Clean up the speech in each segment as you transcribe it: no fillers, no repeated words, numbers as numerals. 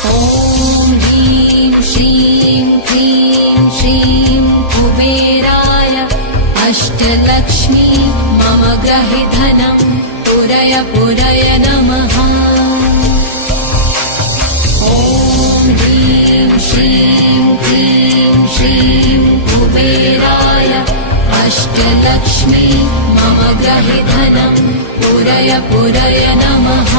ॐ ह्रीं श्रीं क्लीं श्रीं कुबेराय अष्टलक्ष्मी मम गृहे धनं पूरय पूरय नमः। ॐ ह्रीं श्रीं क्लीं श्रीं कुबेराय अष्टलक्ष्मी मम गृहे धनं पूरय पूरय नमः।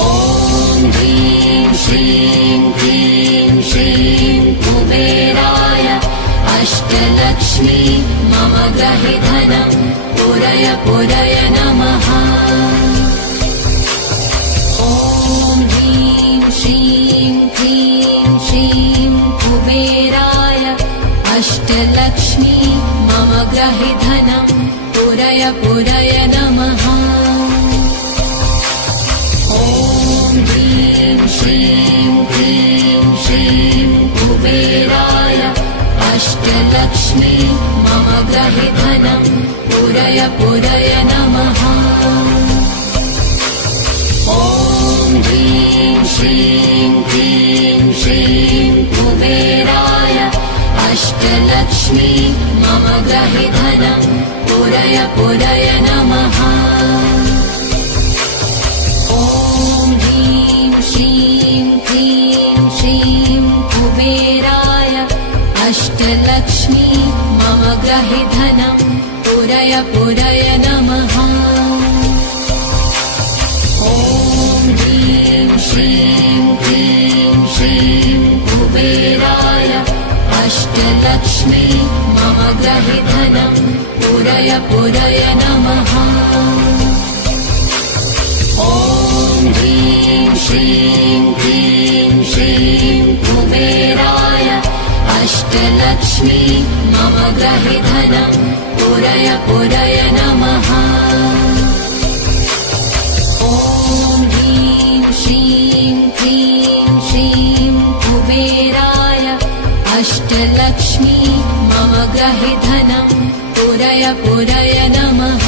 ॐ ह्रीं श्रीं क्लीं श्रीं कुबेराय अष्टलक्ष्मी मम गृहे धनं पूरय पूरय नमः। ॐ ह्रीं श्रीं क्लीं श्रीं कुबेराय अष्टलक्ष्मी मम गृहे धनं पूरय पूरय नमः। ॐ ह्रीं श्रीं क्लीं श्रीं कुबेराय अष्टलक्ष्मी मम गृहे धनं पूरय पूरय नमः। ॐ ह्रीं श्रीं क्लीं श्रीं कुबेराय अष्टलक्ष्मी मम गृहे धनं पूरय पूरय नमः। ॐ ह्रीं श्रीं क्लीं श्रीं कुबेराय अष्टलक्ष्मी मम गृहे धनं पूरय पूरय नमः। ॐ ह्रीं श्रीं क्लीं श्रीं कुबेराय अष्टलक्ष्मी मम गृहे धनं पूरय पूरय नमः। ॐ ह्रीं श्रीं क्लीं श्रीं कुबेराय अष्टलक्ष्मी मम गृहे धनं पूरय पूरय नमः। ॐ ह्रीं श्रीं क्लीं श्रीं कुबेराय अष्टलक्ष्मी मम गृहे धनं पूरय पूरय नमः।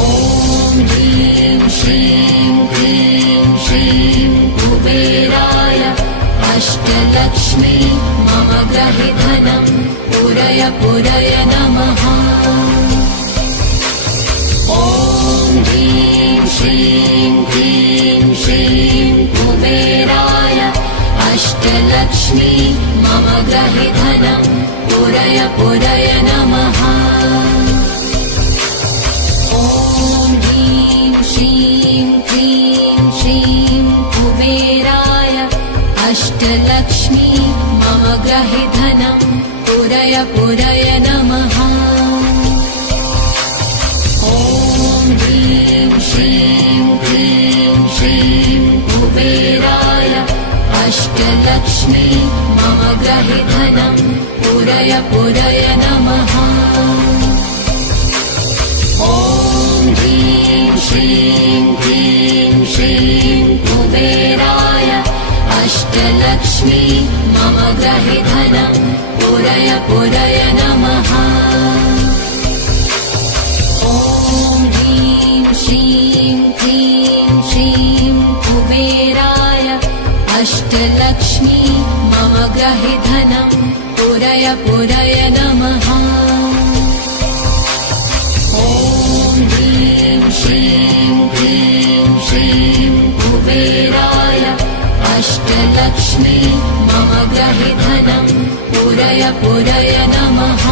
ॐ ह्रीं श्रीं क्लीं श्रीं कुबेराय अष्टलक्ष्मी मम गृहे धनं पूरय पूरय नमः। ॐ ह्रीं श्रीं क्लीं श्रीं कुबेराय अष्टलक्ष्मी मम गृहे धनं पूरय पूरय नमः। ॐ ह्रीं श्रीं क्लीं श्रीं कुबेराय अष्टलक्ष्मी मम गृहे धनं पूरय पूरय नमः। ॐ ह्रीं श्रीं क्लीं श्रीं कुबेराय अष्टलक्ष्मी मम गृहे धनं पूरय पूरय नमः। ॐ ह्रीं श्रीं क्लीं श्रीं कुबेराय अष्टलक्ष्मी मम गृहे धनं पूरय पूरय नमः। ॐ ह्रीं श्रीं क्लीं श्रीं कुबेराय अष्टलक्ष्मी मम गृहे धनं पूरय पूरय नमः। ॐ ह्रीं श्रीं क्लीं श्रीं कुबेराय अष्टलक्ष्मी मम गृहे धनं पूरय पूरय नमः।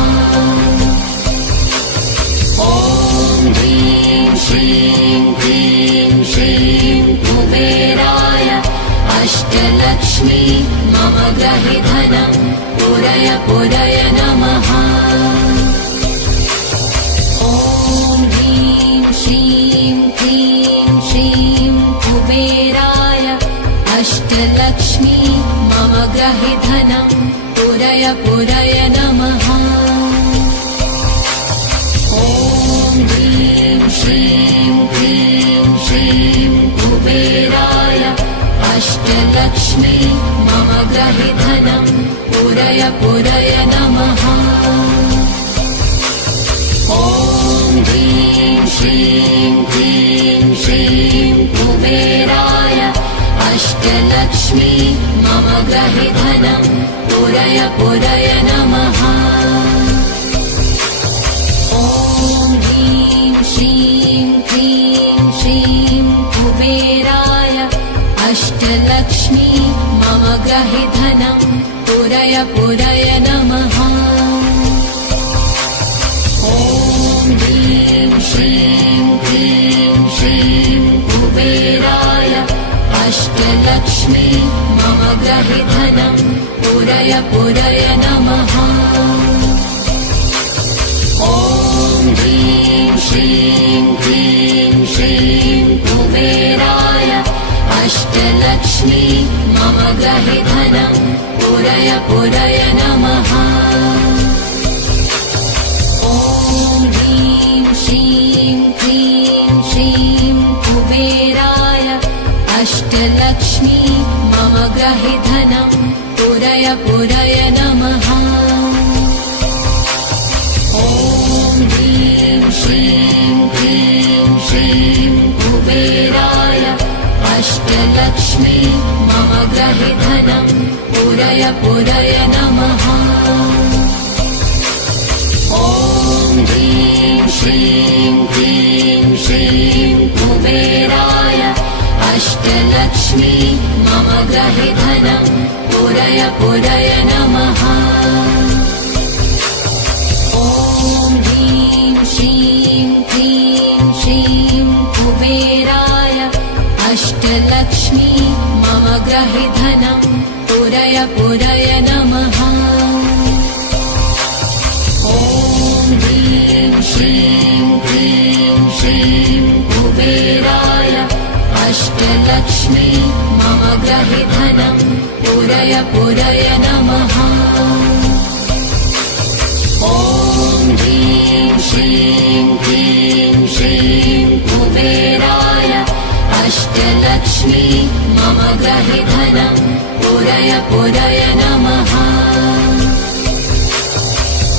ॐ ह्रीं श्रीं क्लीं श्रीं कुबेराय अष्टलक्ष्मी मम गृहे धनं पूरय पूरय नमः। ॐ ह्रीं श्रीं क्लीं श्रीं कुबेराय अष्टलक्ष्मी मम गृहे धनं पूरय पूरय नमः। ॐ ह्रीं श्रीं क्लीं श्रीं कुबेराय अष्टलक्ष्मी मम गृहे धनं पूरय पूरय नमः। ॐ ह्रीं श्रीं क्लीं श्रीं अष्टलक्ष्मी मम गृहे धनं पूरय पूरय नमः। ॐ ह्रीं श्रीं क्लीं श्रीं कुबेराय अष्टलक्ष्मी मम गृहे धनं पूरय पूरय नमः। ॐ ह्रीं श्रीं क्लीं श्रीं कुबेराय अष्टलक्ष्मी मम गृहे धनं पूरय पूरय नमः। ॐ ह्रीं श्रीं क्लीं श्रीं कुबेराय अष्टलक्ष्मी मम गृहे धनं पूरय पूरय नमः। ॐ ह्रीं श्रीं क्लीं श्रीं कुबेराय अष्टलक्ष्मी मम गृहे धनं पूरय पूरय नमः। ॐ ह्रीं श्रीं क्लीं श्रीं कुबेराय अष्टलक्ष्मी मम गृहे धनं पूरय पूरय नमः। ॐ ह्रीं श्रीं क्लीं श्रीं कुबेराय अष्टलक्ष्मी मम गृहे धनं पूरय पूरय नमः। ॐ ह्रीं श्रीं क्लीं श्रीं कुबेराय अष्टलक्ष्मी मम गृहे धनं पूरय पूरय नमः। ॐ ह्रीं श्रीं क्लीं श्रीं कुबेराय अष्टलक्ष्मी मम गृहे धनं पूरय पूरय नमः। ॐ ह्रीं श्रीं क्लीं श्रीं कुबेराय अष्टलक्ष्मी मम गृहे धनं पूरय पूरय नमः।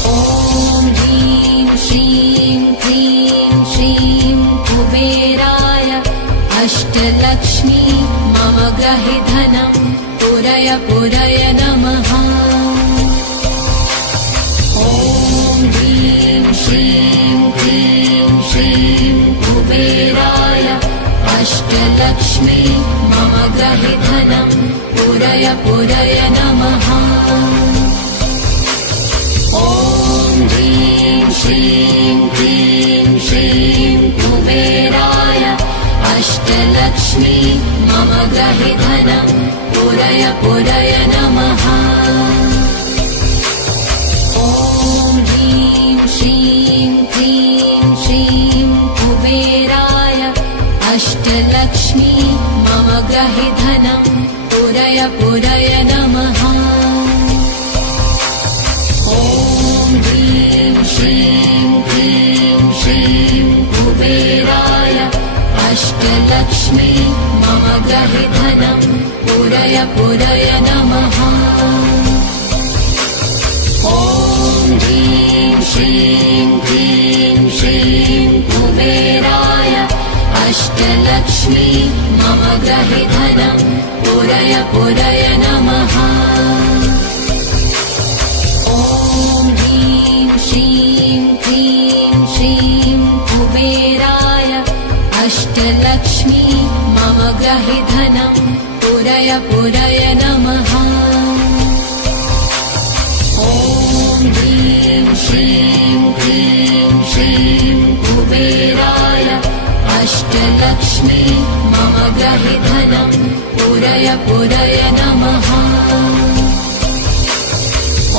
ॐ ह्रीं श्रीं क्लीं श्रीं कुबेराय अष्टलक्ष्मी मम गृहे धनं पूरय पूरय नमः। ॐ ह्रीं श्रीं क्लीं श्रीं कुबेराय अष्टलक्ष्मी मम गृहे धनं पूरय पूरय नमः। ॐ ह्रीं श्रीं क्लीं श्रीं कुबेराय अष्टलक्ष्मी मम गृहे धनं पूरय पूरय नमः। ॐ ह्रीं श्रीं क्लीं श्रीं कुबेराय अष्टलक्ष्मी मम गृहे धनं पूरय पूरय नमः। ॐ ह्रीं श्रीं क्लीं श्रीं कुबेराय अष्टलक्ष्मी मम गृहे धनं पूरय पूरय नमः। ॐ ह्रीं श्रीं क्लीं श्रीं कुबेराय अष्टलक्ष्मी मम गृहे धनं पूरय पूरय नमः। ॐ ह्रीं श्रीं क्लीं श्रीं कुबेराय अष्टलक्ष्मी मम गृहे धनं पूरय पूरय नमः। ॐ ह्रीं श्रीं क्लीं श्रीं कुबेराय अष्टलक्ष्मी मम गृहे धनं पूरय पूरय नमः।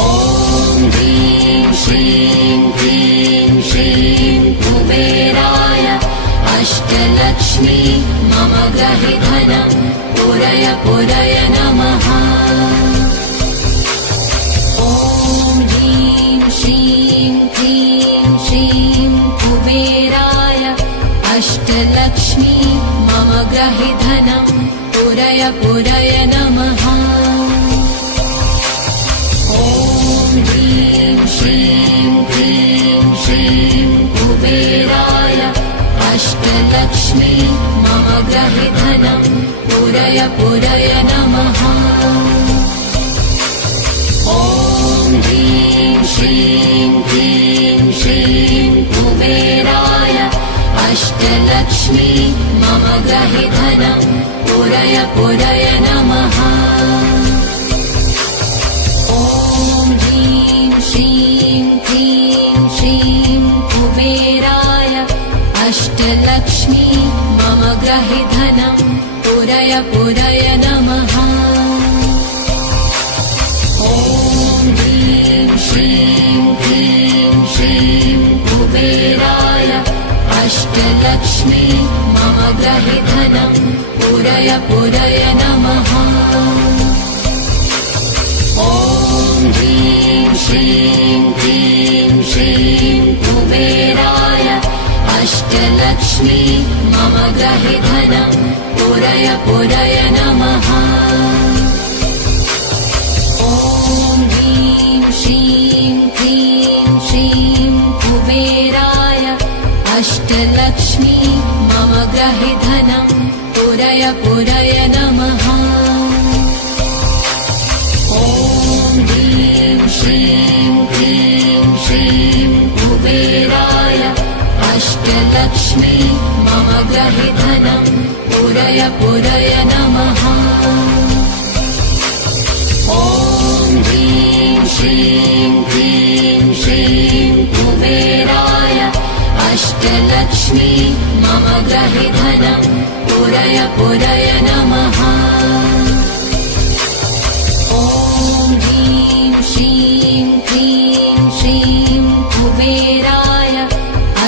ॐ ह्रीं श्रीं क्लीं श्रीं कुबेराय अष्टलक्ष्मी मम गृहे धनं पूरय पूरय नमः। ॐ ह्रीं श्रीं क्लीं श्रीं कुबेराय अष्टलक्ष्मी मम गृहे धनं पूरय पूरय नमः। ॐ ह्रीं श्रीं क्लीं श्रीं कुबेराय अष्टलक्ष्मी मम ग्रहे धनं पूरय पूरय नमः। ॐ ह्रीं श्रीं क्लीं श्रीं कुबेराय अष्टलक्ष्मी मम ग्रहे धनं पूरय पूरय नमः। ॐ ह्रीं श्रीं क्लीं श्रीं कुबेराय अष्टलक्ष्मी मम ग्रहे धनं पूरय पूरय नमः। ॐ ह्रीं श्रीं क्लीं श्रीं कुबेराय अष्टलक्ष्मी मम ग्रहे धनं पूरय पूरय नमः। ॐ ह्रीं श्रीं क्लीं श्रीं कुबेराय अष्टलक्ष्मी मम ग्रहे धनं पूरय पूरय नमः। ॐ ह्रीं श्रीं क्लीं श्रीं कुबेराय अष्टलक्ष्मी मम ग्रहे धनं पूरय पूरय नमः। ॐ ह्रीं श्रीं क्लीं श्रीं कुबेराय अष्टलक्ष्मी मम ग्रहे धनं पूरय पूरय नमः। ॐ ह्रीं श्रीं क्लीं श्रीं कुबेराय अष्टलक्ष्मी मम ग्रहे धनं पूरय पूरय नमः। ॐ ह्रीं श्रीं क्लीं श्रीं कुबेराय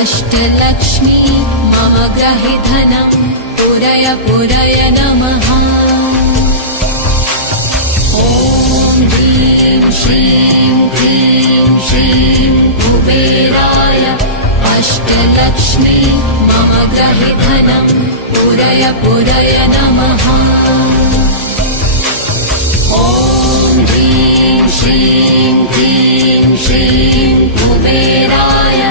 अष्टलक्ष्मी मम ग्रहे धनं पूरय पूरय नमः। ॐ ह्रीं श्रीं क्लीं श्रीं कुबेराय अष्टलक्ष्मी मम ग्रहे धनं पूरय पूरय नमः। ॐ ह्रीं श्रीं क्लीं श्रीं कुबेराय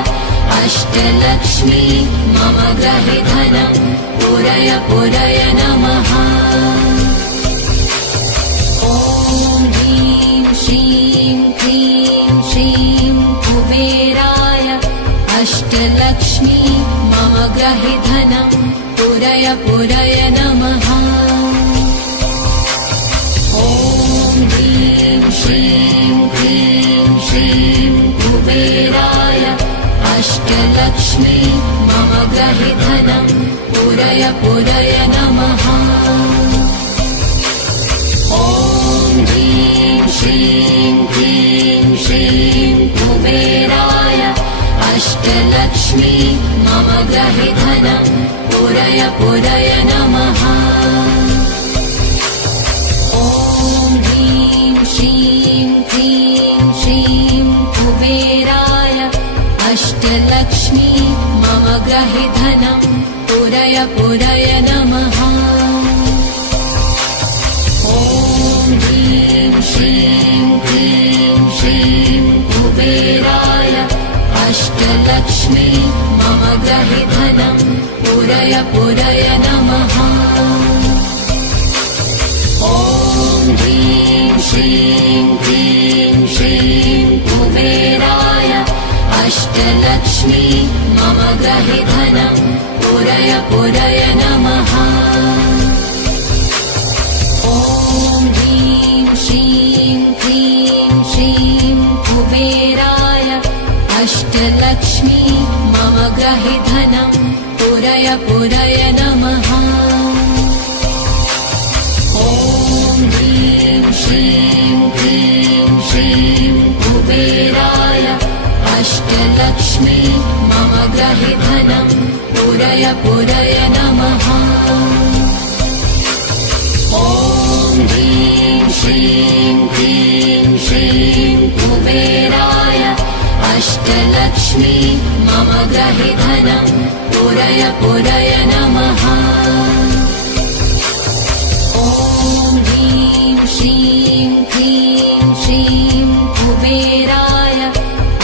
अष्टलक्ष्मी मम ग्रहे धनं पूरय पूरय नमः। ॐ ह्रीं श्रीं क्लीं श्रीं कुबेराय अष्टलक्ष्मी मम ग्रहे धनं पूरय पूरय नमः। ॐ ह्रीं श्रीं क्लीं श्रीं कुबेराय अष्टलक्ष्मी मम ग्रहे धनं पूरय पूरय नमः। ॐ ह्रीं श्रीं क्लीं श्रीं कुबेराय अष्टलक्ष्मी मम ग्रहे धनं पूरय पूरय नमः। ॐ ह्रीं श्रीं क्लीं श्रीं कुबेराय अष्टलक्ष्मी मम ग्रहे धनं पूरय पूरय नमः। ॐ ह्रीं श्रीं क्लीं श्रीं कुबेराय अष्टलक्ष्मी मम ग्रहे धनं पूरय पूरय नमः। ॐ ह्रीं श्रीं क्लीं श्रीं कुबेराय अष्टलक्ष्मी मम ग्रहे धनं पूरय पूरय नमः। ॐ ह्रीं श्रीं क्लीं श्रीं कुबेराय अष्टलक्ष्मी मम ग्रहे धनं पूरय पूरय नमः। ॐ ह्रीं श्रीं क्लीं श्रीं कुबेराय अष्टलक्ष्मी मम ग्रहे धनं पूरय पूरय नमः। ॐ ह्रीं श्रीं क्लीं श्रीं कुबेराय अष्टलक्ष्मी मम ग्रहे धनं पूरय पूरय नमः। ॐ ह्रीं श्रीं क्लीं श्रीं कुबेराय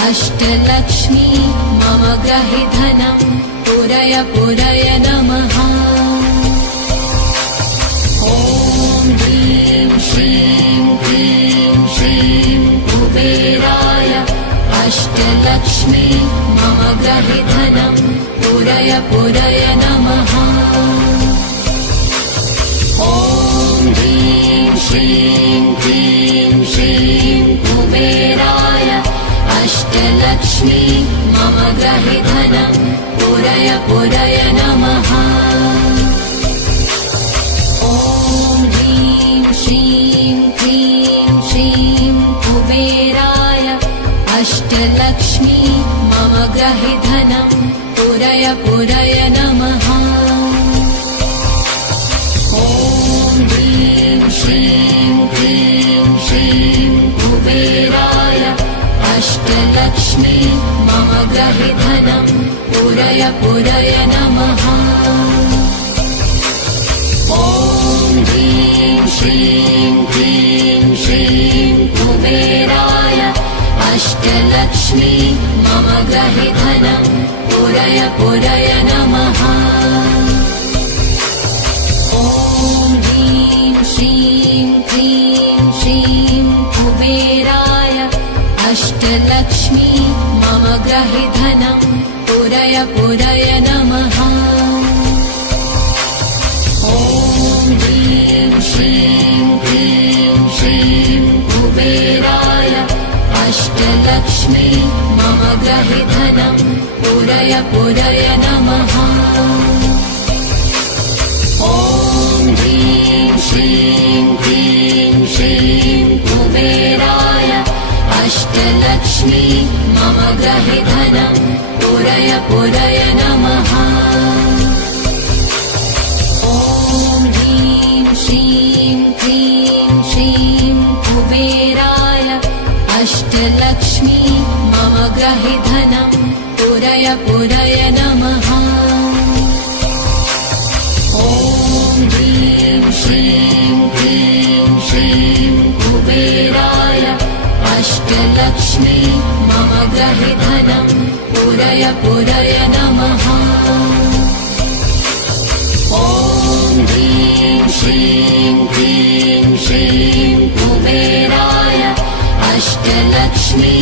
अष्टलक्ष्मी मम ग्रहे धनं पूरय पूरय नमः। ॐ ह्रीं श्रीं क्लीं श्रीं कुबेराय अष्टलक्ष्मी मम गृहे धनं पूरय पूरय नमः। ॐ ह्रीं श्रीं क्लीं श्रीं कुबेराय अष्टलक्ष्मी मम गृहे धनं पूरय पूरय नमः। ॐ ह्रीं श्रीं क्लीं श्रीं कुबेराय अष्टलक्ष्मी मम गृहे धनं पूरय पूरय नमः। ॐ ह्रीं श्रीं क्लीं श्रीं कुबेराय अष्टलक्ष्मी मम गृहे धनं पूरय पूरय नमः। ॐ ह्रीं श्रीं क्लीं श्रीं कुबेराय अष्टलक्ष्मी मम गृहे धनं पूरय पूरय नमः। ॐ ह्रीं श्रीं क्लीं श्रीं कुबेराय अष्टलक्ष्मी मम गृहे धनं पूरय पूरय नमः। ॐ ह्रीं श्रीं क्लीं श्रीं कुबेराय अष्टलक्ष्मी मम गृहे धनं पूरय पूरय नमः। ॐ ह्रीं श्रीं क्लीं श्रीं कुबेराय अष्टलक्ष्मी मम गृहे धनं पूरय पूरय नमः। ॐ ह्रीं श्रीं क्लीं श्रीं कुबेराय अष्टलक्ष्मी मम गृहे धनं पूरय पूरय नमः। ॐ ह्रीं श्रीं क्लीं श्रीं कुबेराय अष्टलक्ष्मी मम गृहे धनं पूरय पूरय नमः। ॐ ह्रीं श्रीं क्लीं श्रीं कुबेराय अष्टलक्ष्मी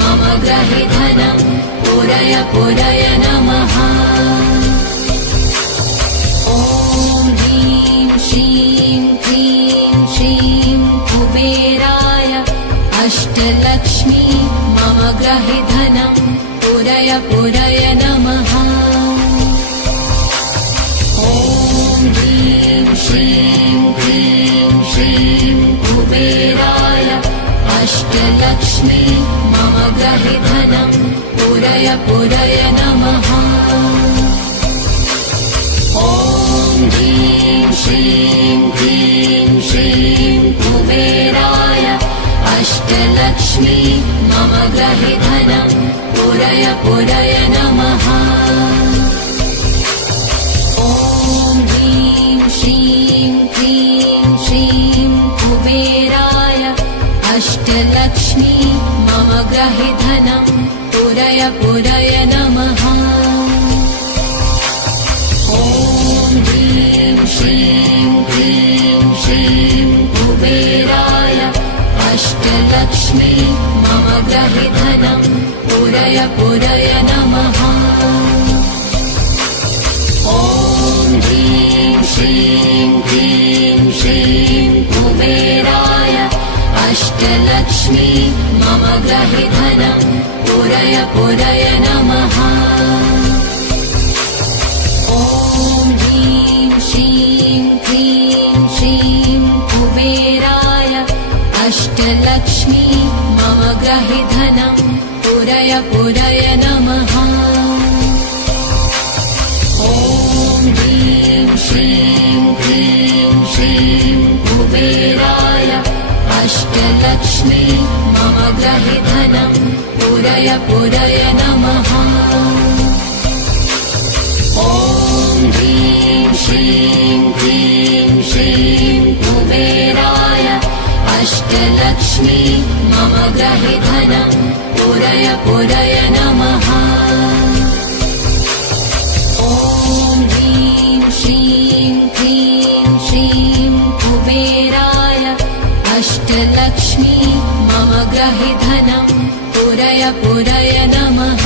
मम गृहे धनं पूरय पूरय नमः। ॐ ह्रीं श्रीं क्लीं श्रीं कुबेराय अष्टलक्ष्मी मम गृहे धनं पूरय पूरय नमः। ॐ ह्रीं श्रीं क्लीं श्रीं कुबेराय अष्टलक्ष्मी मम गृहे धनं पूरय पूरय नमः। ॐ ह्रीं श्रीं क्लीं श्रीं कुबेराय अष्टलक्ष्मी मम गृहे धनं पूरय पूरय नमः। ॐ ह्रीं श्रीं क्लीं श्रीं कुबेराय अष्टलक्ष्मी मम गृहे धनं पूरय पूरय नमः। ॐ ह्रीं श्रीं क्लीं श्रीं कुबेराय अष्टलक्ष्मी मम गृहे धनं पूरय पूरय नमः। ॐ ह्रीं श्रीं क्लीं श्रीं कुबेराय अष्टलक्ष्मी मम गृहे धनं पूरय पूरय नमः। ॐ ह्रीं श्रीं क्लीं श्रीं कुबेराय अष्टलक्ष्मी मम गृहे धनं पूरय पूरय नमः। ॐ ह्रीं श्रीं क्लीं श्रीं कुबेराय अष्टलक्ष्मी मम गृहे धनं पूरय पूरय नमः। ॐ ह्रीं श्रीं क्लीं श्रीं कुबेराय अष्टलक्ष्मी मम गृहे धनं पूरय पूरय नमः। ॐ श्रीं क्लीं श्रीं कुबेराय अष्टलक्ष्मी मम ग्रहे धनं पुरय पुरय नमः।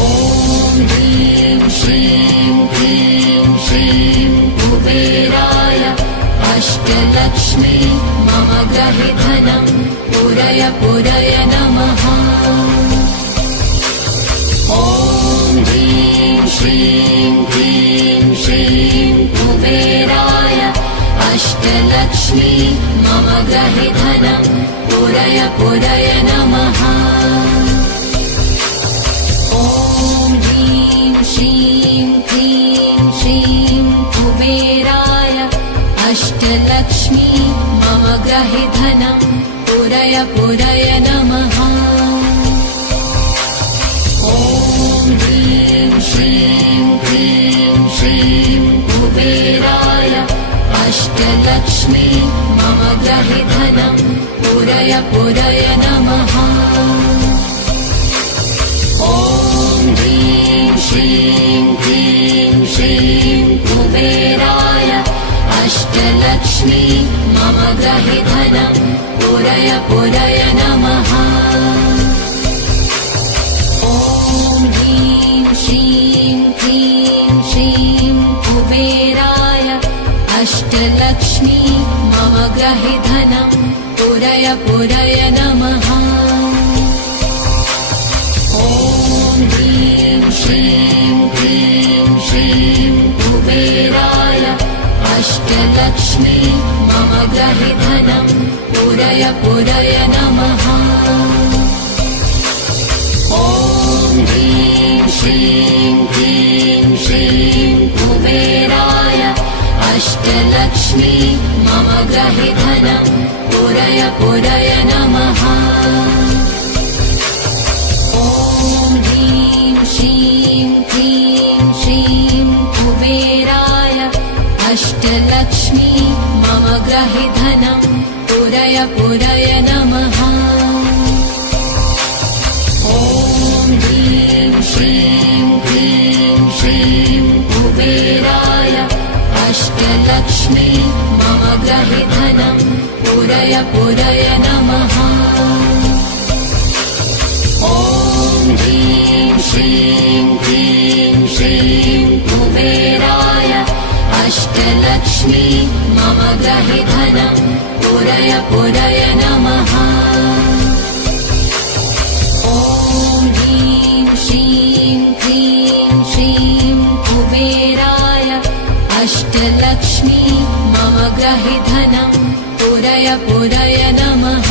ॐ ह्रीं श्रीं क्लीं श्रीं कुबेराय अष्टलक्ष्मी मम ग्रहे धनं पुरय पुरय नमः। ॐ ह्रीं श्रीं क्लीं श्रीं कुबेराय अष्टलक्ष्मी मम ग्रहे धनं पुरय पुरय नमः। ॐ ह्रीं श्रीं क्लीं श्रीं कुबेराय अष्टलक्ष्मी मम ग्रहे धनं पुरय पुरय नमः। ॐ ह्रीं श्रीं क्लीं श्रीं कुबेराय अष्टलक्ष्मी मम ग्रहे धनं पुरय पुरय नमः। ॐ ह्रीं श्रीं क्लीं श्रीं कुबेराय अष्टलक्ष्मी मम ग्रहे धनं पुरय पुरय नमः। ॐ ह्रीं श्रीं क्लीं श्रीं कुबेराय अष्टलक्ष्मी मम ग्रहे धनं पुरय पुरय नमः। ॐ ह्रीं श्रीं क्लीं श्रीं कुबेराय अष्टलक्ष्मी मम ग्रहे धनं पुरय पुरय नमः। ॐ ह्रीं श्रीं क्लीं श्रीं कुबेराय अष्टलक्ष्मी मम ग्रहे धनं पुरय पुरय नमः। ॐ ह्रीं श्रीं क्लीं श्रीं कुबेराय अष्टलक्ष्मी मम ग्रहे धनं पुरय पुरय नमः। ॐ ह्रीं श्रीं क्लीं श्रीं कुबेराय अष्टलक्ष्मी मम ग्रहे धनं पुरय पुरय नमः। ॐ ह्रीं श्रीं क्लीं श्रीं कुबेराय अष्टलक्ष्मी मम ग्रहे धनं पुरय पुरय नमः। ॐ ह्रीं श्रीं क्लीं श्रीं कुबेराय अष्टलक्ष्मी मम ग्रहे धनं पुरय पुरय नमः।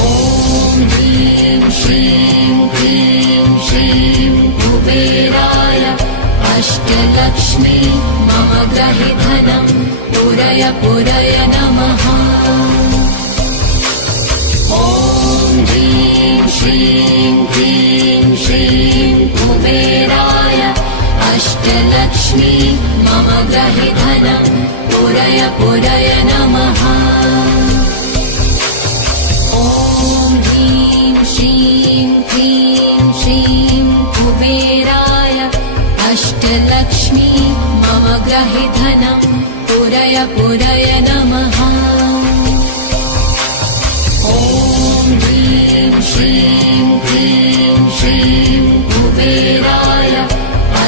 ॐ ह्रीं श्रीं क्लीं श्रीं कुबेराय अष्टलक्ष्मी मम ग्रहे धनं पुरय पुरय नमः। ॐ ह्रीं श्रीं क्लीं श्रीं कुबेराय अष्टलक्ष्मी मम ग्रहे धनं पुरय पुरय नमः। ॐ ह्रीं श्रीं क्लीं श्रीं कुबेराय अष्टलक्ष्मी मम ग्रहे धनं पुरय पुरय नमः। ॐ ह्रीं श्रीं क्लीं श्रीं कुबेराय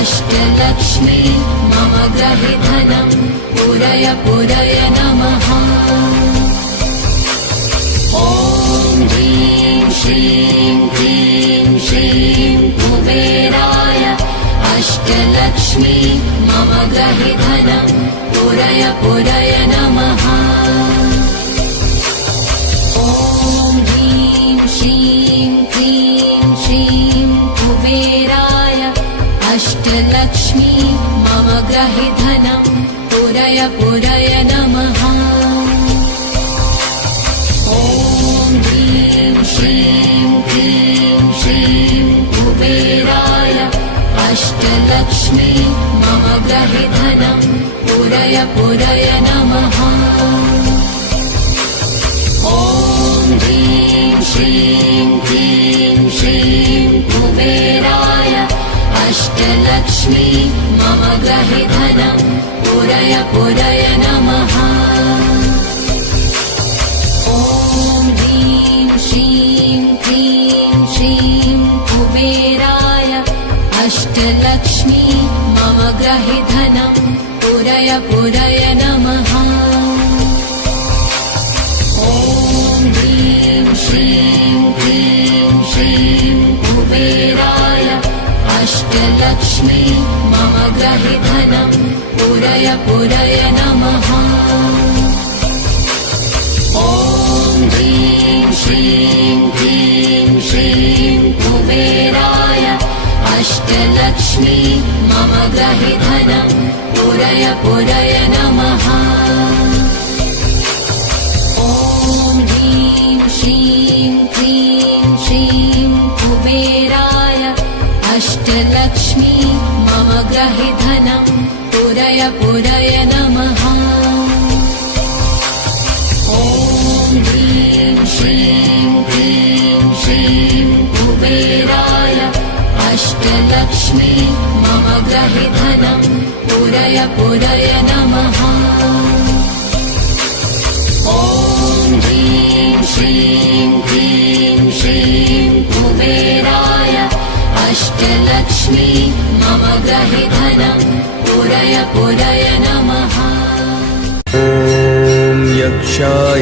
अष्टलक्ष्मी मम ग्रहे धनं पुरय पुरय नमः। ॐ ह्रीं श्रीं क्लीं श्रीं कुबेराय अष्टलक्ष्मी मम ग्रहे धनं पुरय पुरय नमः। ॐ ह्रीं श्रीं क्लीं श्रीं कुबेराय अष्टलक्ष्मी मम ग्रहे धनं पुरय पुरय नमः। ॐ ह्रीं श्रीं क्लीं श्रीं कुबेराय अष्टलक्ष्मी मम ग्रहे धनं पुरय पुरय नमः। ॐ ह्रीं श्रीं क्लीं श्रीं कुबेराय अष्टलक्ष्मी मम गृहे धनं पूरय पूरय नमः। ॐ ह्रीं श्रीं क्लीं श्रीं कुबेराय अष्टलक्ष्मी मम गृहे धनं पूरय पूरय नमः। ॐ ह्रीं श्रीं क्लीं श्रीं कुबेराय अष्टलक्ष्मी मम गृहे धनं पूरय पूरय नमः। ॐ ह्रीं श्रीं क्लीं श्रीं कुबेराय अष्टलक्ष्मी मम गृहे धनं पूरय पूरय नमः। ॐ ह्रीं श्रीं क्लीं श्रीं कुबेराय अष्टलक्ष्मी मम गृहे धनं पूरय पूरय नमः। ॐ ह्रीं श्रीं क्लीं श्रीं कुबेराय अष्टलक्ष्मी मम गृहे धनं पूरय पूरय नमः। ॐ ह्रीं श्रीं क्लीं श्रीं कुबेराय अष्टलक्ष्मी मम गृहे धनं पूरय पूरय नमः। ॐ यक्षाय